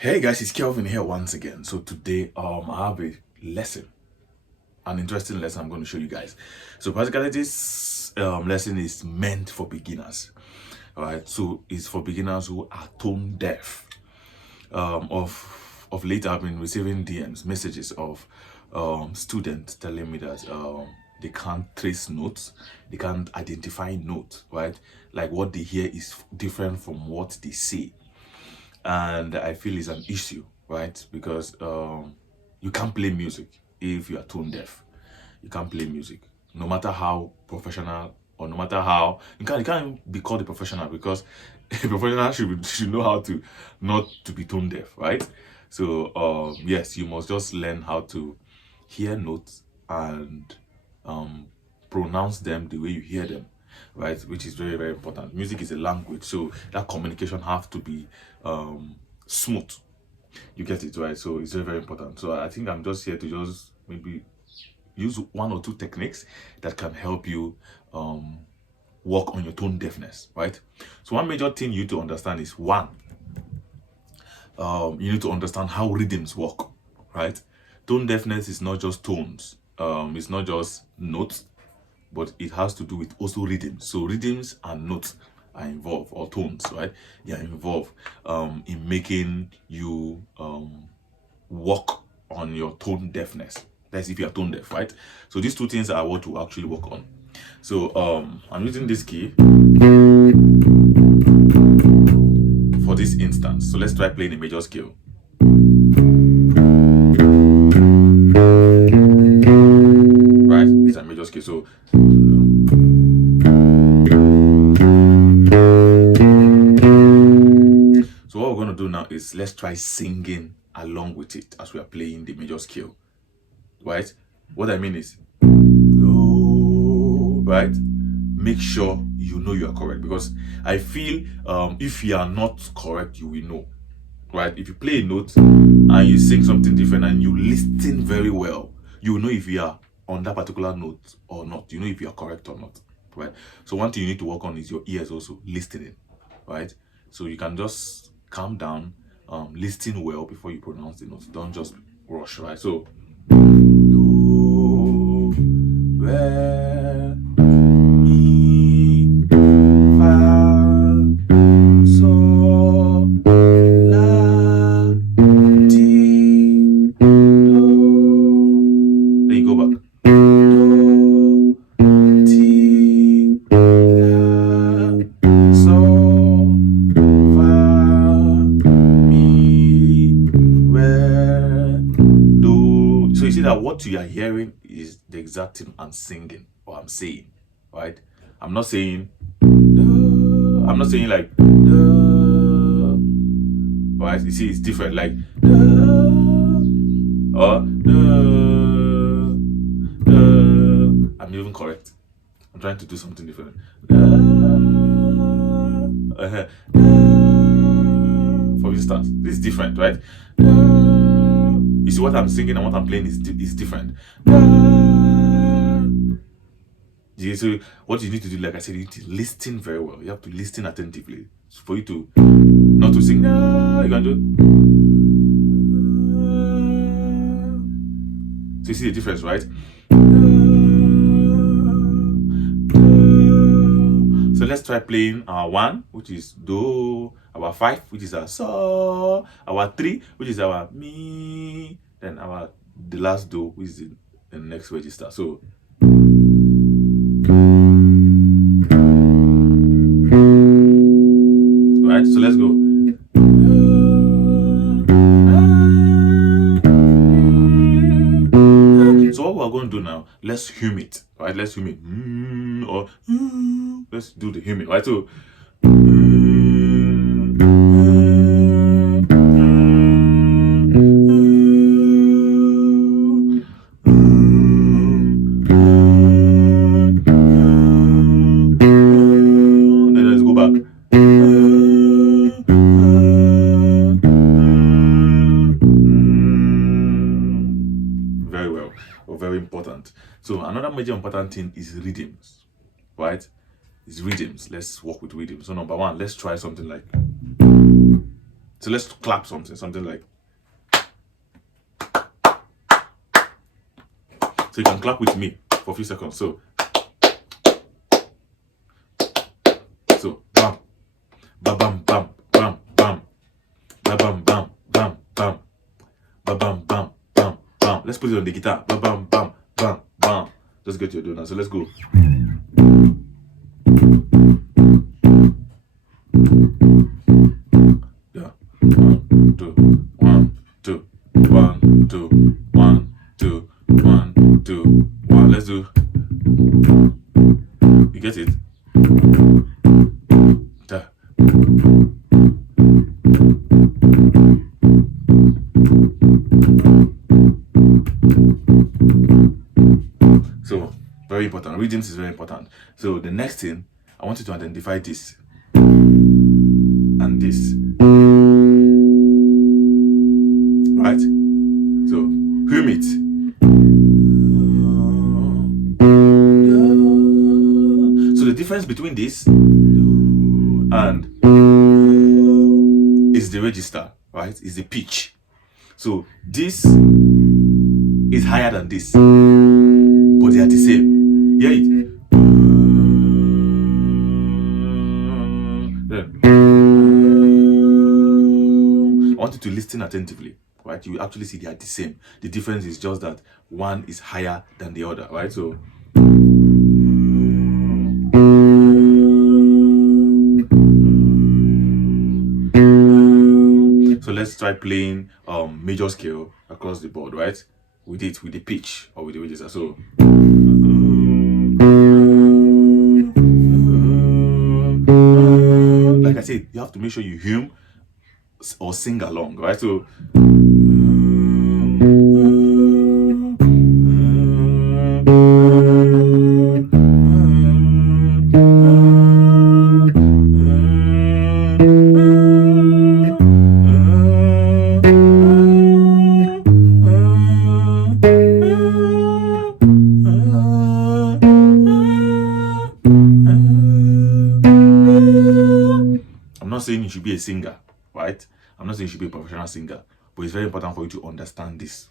Hey guys, it's Kelvin here once again. So today I have a lesson, an interesting lesson I'm going to show you guys. So basically this lesson is meant for beginners. Alright, so it's for beginners who are tone deaf. Of late I've been receiving DMs, messages of students telling me that they can't trace notes, they can't identify notes, right? Like what they hear is different from what they say, and I feel it's an issue, right? Because you can't play music if you are tone deaf. You can't play music, no matter how professional or no matter how you can't be called a professional because a professional should know how to not to be tone deaf, right? So yes, you must just learn how to hear notes and um, pronounce them the way you hear them, right? Which is very, very important. Music is a language, so that communication have to be smooth. You get it, right? So it's very, very important. So I think I'm just here to just maybe use one or two techniques that can help you work on your tone deafness, right? So one major thing you need to understand is one, you need to understand how rhythms work, right? Tone deafness is not just tones, it's not just notes, but it has to do with also rhythms. So rhythms and notes are involved, or tones, right? They are involved in making you work on your tone deafness. That's if you are tone deaf, right? So these two things are what to actually work on. So I'm using this key for this instance. So let's try playing a major scale. Right? It's a major scale. So what we're going to do now is let's try singing along with it as we are playing the major scale, right? What I mean is, right? Make sure you know you are correct, because I feel if you are not correct, you will know, right? If you play a note and you sing something different and you listen very well, you will know if you are on that particular note or not. You know if you are correct or not, right? So one thing you need to work on is your ears also listening, right? So you can just calm down, listen well before you pronounce the notes. Don't just rush, right? So do, re, mi, fa, sol, la, ti, do. Then you go back. Do, ti, la, sol, fa, mi, re, do. So you see that what you are hearing is the exact thing I'm singing or I'm saying, right? I'm not saying duh. I'm not saying like duh. Right? You see, it's different. Like duh, or duh, duh. I'm even correct. I'm trying to do something different. For instance, this is different, right? You see, what I'm singing and what I'm playing is different. Yeah, so what you need to do, like I said, you need to listen very well. You have to listen attentively for you to not to sing. You can do. So you see the difference, right? So let's try playing our one, which is do, our five, which is our so, our three, which is our mi, then the last do, which is the next register. So right, so let's go. So what we're going to do now, let's hum it, right? Let's hum it, or let's do the humming, right? So then let's go back. Very well, or very important. So another major important thing is rhythms, right? It's rhythms. Let's work with rhythms. So number one, let's try something like So let's clap something like. So you can clap with me for a few seconds. So bam, ba bam bam bam bam, ba bam bam bam bam, ba bam bam bam bam. Let's put it on the guitar. Ba bam bam bam bam. Just get your donut. So let's go. Yeah. 1, 2, 1, 2, 1, 2, 1, 2, 1, 2, 1. Let's do. You get it? Yeah. So very important. Rhythms is very important. So the next thing, I want you to identify this and this. Right? So hum it. So the difference between this and is the register, right? Is the pitch. So this is higher than this, but they are the same. Hear it. I want you to listen attentively, right? You actually see they are the same. The difference is just that one is higher than the other, right? So let's try playing major scale across the board, right? With the pitch or with the register. So like I said, you have to make sure you hum or sing along, right? So I'm not saying you should be a singer, right? I'm not saying you should be a professional singer, but it's very important for you to understand this.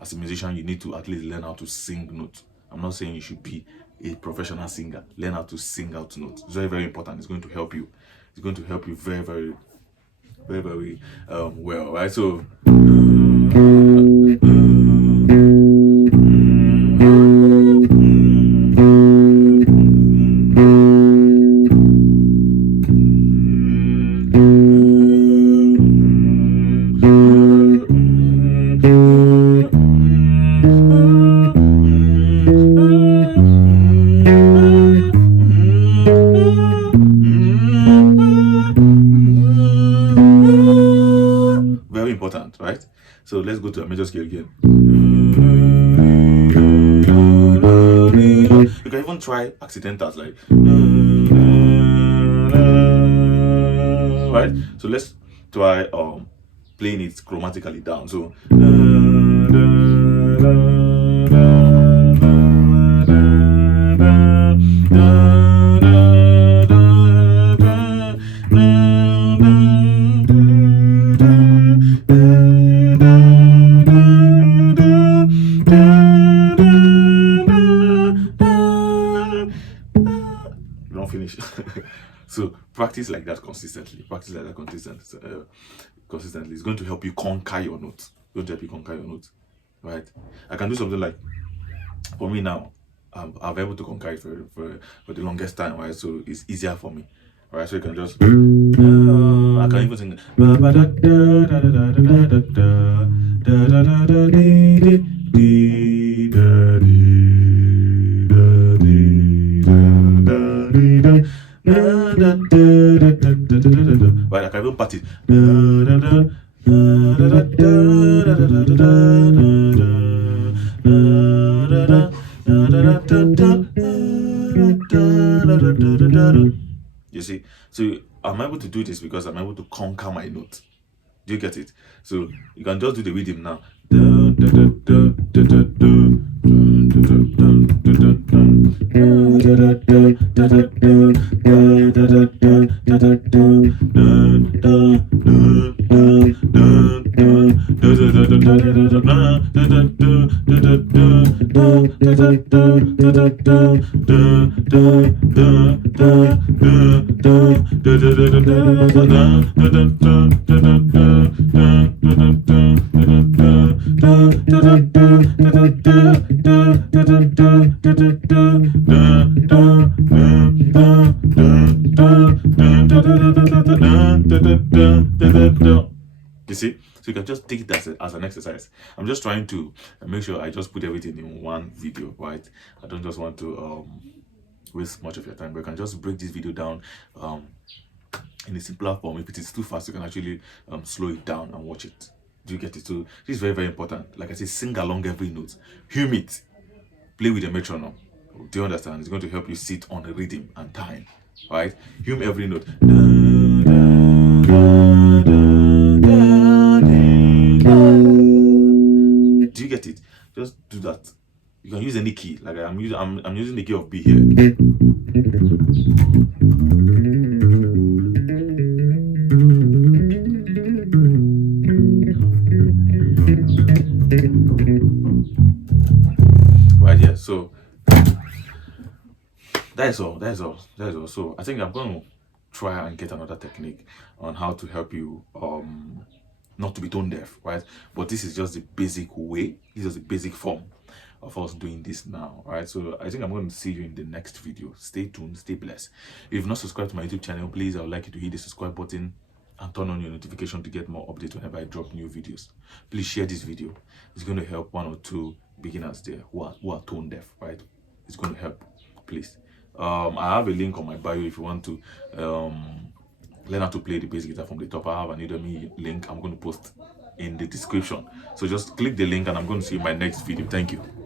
As a musician, you need to at least learn how to sing notes. I'm not saying you should be a professional singer. Learn how to sing out notes. It's very, very important. It's going to help you. It's going to help you very, very, very, very well, right? So very important, right? So let's go to a major scale again. You can even try accidentals like, right? So let's try playing it chromatically down. So finish. So practice like that consistently. Practice like that consistently. It's going to help you conquer your notes. Right? I can do something like, for me now, I'm able to conquer it for the longest time, right? So it's easier for me. Right? So you can just I can even sing right, I can even part it. You see, so I'm able to do this because I'm able to conquer my notes. Do you get it? So you can just do the rhythm now. You see, so you can just take it as an exercise. I'm just trying to make sure I just put everything in one video, right? I don't just want to waste much of your time, but you can just break this video down in a simpler form. If it is too fast, you can actually slow it down and watch it. Do you get it? So this is very, very important. Like I say, sing along every note, hum it, play with the metronome. Do you understand? It's going to help you sit on a rhythm and time, right? Hum every note. Do you get it? Just do that. You can use any key. Like I'm using the key of B here. Right, yeah. So that is all. That is all. That is all. So I think I'm going to try and get another technique on how to help you not to be tone deaf, right? But this is just the basic way. This is the basic form of us doing this now, right? So I think I'm going to see you in the next video. Stay tuned, stay blessed. If you've not subscribed to my YouTube channel, please, I would like you to hit the subscribe button and turn on your notification to get more updates whenever I drop new videos. Please share this video. It's going to help one or two beginners there who are tone deaf, right? It's going to help, please. I have a link on my bio if you want to learn how to play the bass guitar from the top. I have an Udemy link I'm going to post in the description. So just click the link and I'm going to see you in my next video. Thank you.